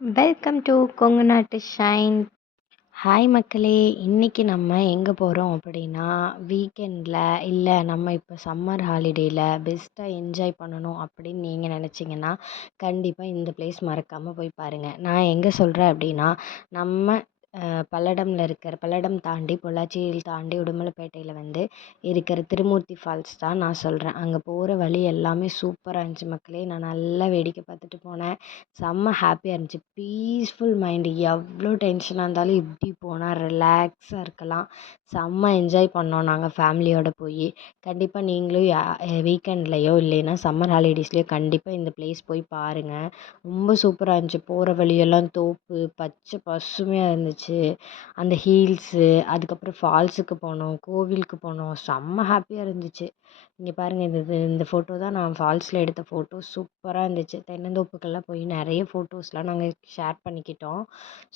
Welcome to Kongu நாட்டு shine. Hi மக்களே, இன்னைக்கு நம்ம எங்கே போகிறோம் அப்படின்னா வீக்கெண்டில் இல்லை நம்ம இப்போ சம்மர் ஹாலிடேயில் பெஸ்ட்டாக என்ஜாய் பண்ணணும் அப்படின்னு நீங்கள் நினச்சிங்கன்னா கண்டிப்பாக இந்த பிளேஸ் மறக்காமல் போய் பாருங்கள். நான் எங்கே சொல்கிறேன் அப்படின்னா நம்ம பல்லடம் தாண்டி பொள்ளாச்சியில் தாண்டி உடுமலைப்பேட்டையில் இருக்கிற திருமூர்த்தி ஃபால்ஸ் தான் நான் சொல்கிறேன். அங்கே போகிற வழி எல்லாமே சூப்பராக இருந்துச்சு மக்களே. நான் நல்லா வேடிக்கை பார்த்துட்டு போனேன். செம்ம ஹாப்பியாக இருந்துச்சு. Peaceful mind. எவ்வளோ டென்ஷனாக இருந்தாலும் இப்படி போனால் ரிலாக்ஸாக இருக்கலாம். செம்ம என்ஜாய் பண்ணோம் நாங்கள் ஃபேமிலியோடு போய். கண்டிப்பாக நீங்களும் வீக்கெண்ட்லேயோ இல்லைன்னா சம்மர் ஹாலிடேஸ்லேயோ கண்டிப்பாக இந்த பிளேஸ் போய் பாருங்கள். ரொம்ப சூப்பராக இருந்துச்சு. போகிற வழியெல்லாம் தோப்பு பச்சை பசுமையாக இருந்துச்சு. அந்த ஹீல்ஸு, அதுக்கப்புறம் ஃபால்ஸுக்கு போனோம், கோவிலுக்கு போனோம். செம்ம ஹாப்பியாக இருந்துச்சு. இங்கே பாருங்கள், இந்த ஃபோட்டோ தான் நான் ஃபால்ஸில் எடுத்த ஃபோட்டோ. சூப்பராக இருந்துச்சு. தென்னந்தோப்புக்கெல்லாம் போய் நிறைய ஃபோட்டோஸ்லாம் நாங்கள் ஷேர் பண்ணிக்கிட்டோம்.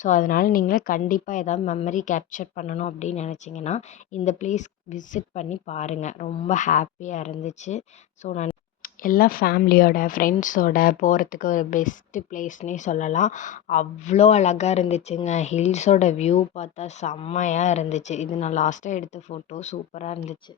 ஸோ அதனால் நீங்களே கண்டிப்பாக ஏதாவது மெமரி கேப்சர் பண்ணணும் அப்படின்னு நினச்சிங்கன்னா இந்த ப்ளேஸ் விசிட் பண்ணி பாருங்கள். ரொம்ப ஹாப்பியாக இருந்துச்சு. ஸோ நான் எல்லா ஃபேமிலியோட ஃப்ரெண்ட்ஸோட போகிறதுக்கு ஒரு பெஸ்ட்டு ப்ளேஸ்னே சொல்லலாம். அவ்வளோ அழகாக இருந்துச்சுங்க. ஹில்ஸோட வியூ பார்த்தா செம்மையாக இருந்துச்சு. இது நான் லாஸ்ட்டாக எடுத்த ஃபோட்டோ. சூப்பராக இருந்துச்சு.